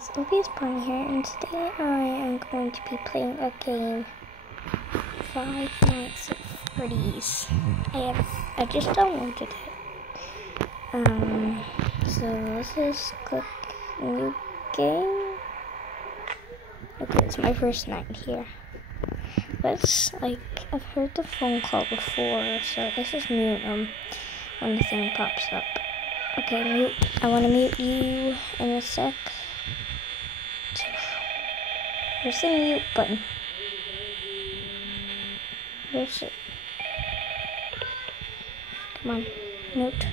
guys, OBS Bonnie here, and today I am going to be playing a game, Five Nights at Freddy's. I just downloaded it. So let's just click new game. Okay, it's my first night here. But I've heard the phone call before, so let's just mute them when the thing pops up. Okay, mute. I want to mute you in a sec. Where's the mute button? Where's it? Come on, mute.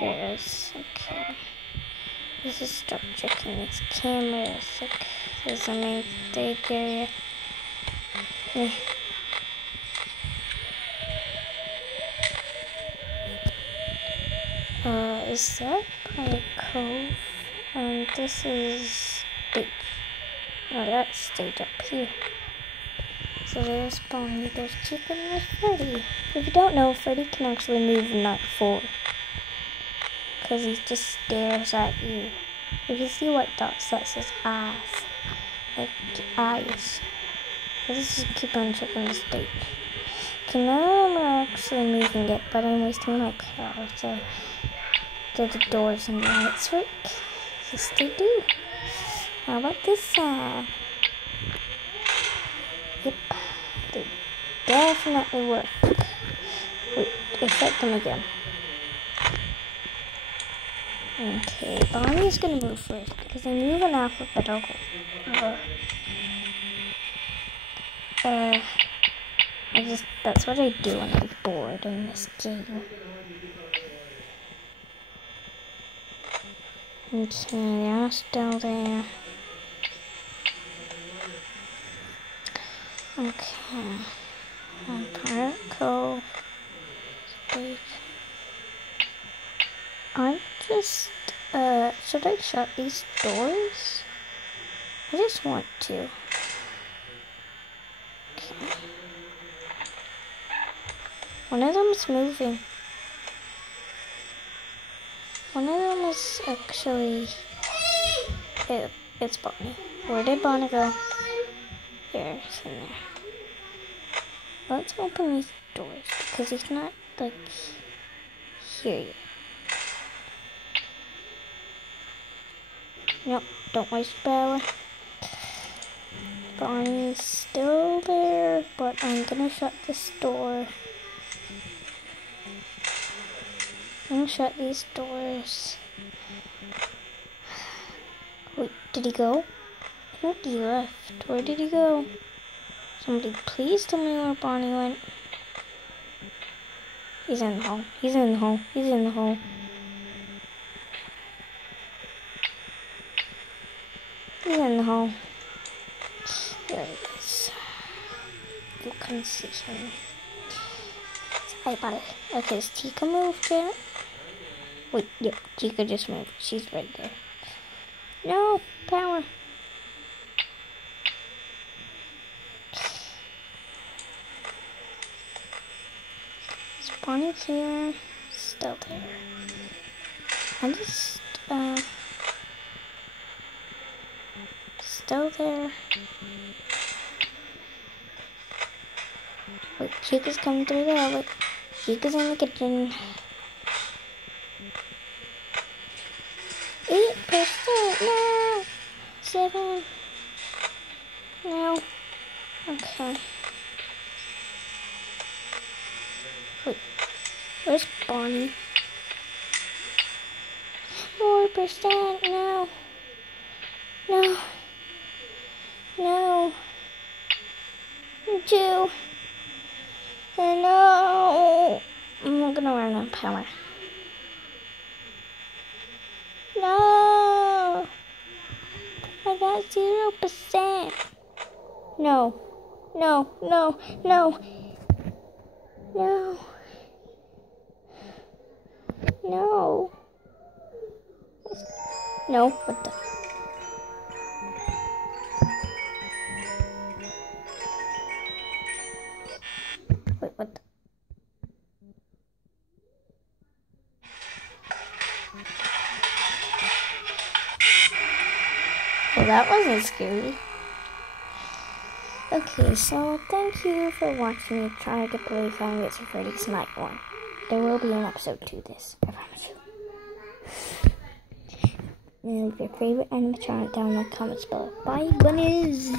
There it is. Okay. Let's just start checking these cameras. Like, there's a main stage area. Is that by Cove? And this is beach. No, that's stage up here. So there's Bonnie, there's Chica, and there's Freddy. If you don't know, Freddy can actually move in night 4. Because he just stares at you. If you see white dots, that's his eyes. Like eyes. So let's just keep on checking the stage. Okay, now I'm actually moving it, but I'm wasting my power, so the doors and lights work. Yes, they do. How about this side? Yep, they definitely work. Wait, effect them again. Okay, Bonnie's gonna move first because I move in alphabetical. That's what I do when I'm bored in this game. Okay, I'm still there. Okay. Pirate Cove. Stage. I'm just, should I shut these doors? I just want to. Okay. One of them's moving. One of them is actually, it's Bonnie. Where did Bonnie go? There, it's in there. Let's open these doors because he's not like here yet. Nope, don't waste power. Bonnie's still there, but I'm gonna shut this door. I'm gonna shut these doors. Wait, did he go? I think he left. Where did he go? Somebody please tell me where Bonnie went. He's in the hole. He's in the hole. He's in the hole. He's in the hole. There he is. You can see him. Hi, buddy. Okay, is Chica moved yet? Wait, yep, Chica just moved. She's right there. No, power. Is Bonnie here? Still there. I just, still there. Wait, Chica's coming through there. Wait, Chica's in the kitchen. 8%, no! 7, no. Okay. Wait, where's Bonnie? 4%, no. No. No. 2. No. I'm gonna run out of power. No. I got 0%. No. No. No. No. No. No. No. What the? Wait, what the? Well, that wasn't scary. Okay, so thank you for watching me try to play Five Nights at Freddy's Night 1. There will be an episode to this, I promise you. And leave your favorite animatronic down in the comments below. Bye, bunnies!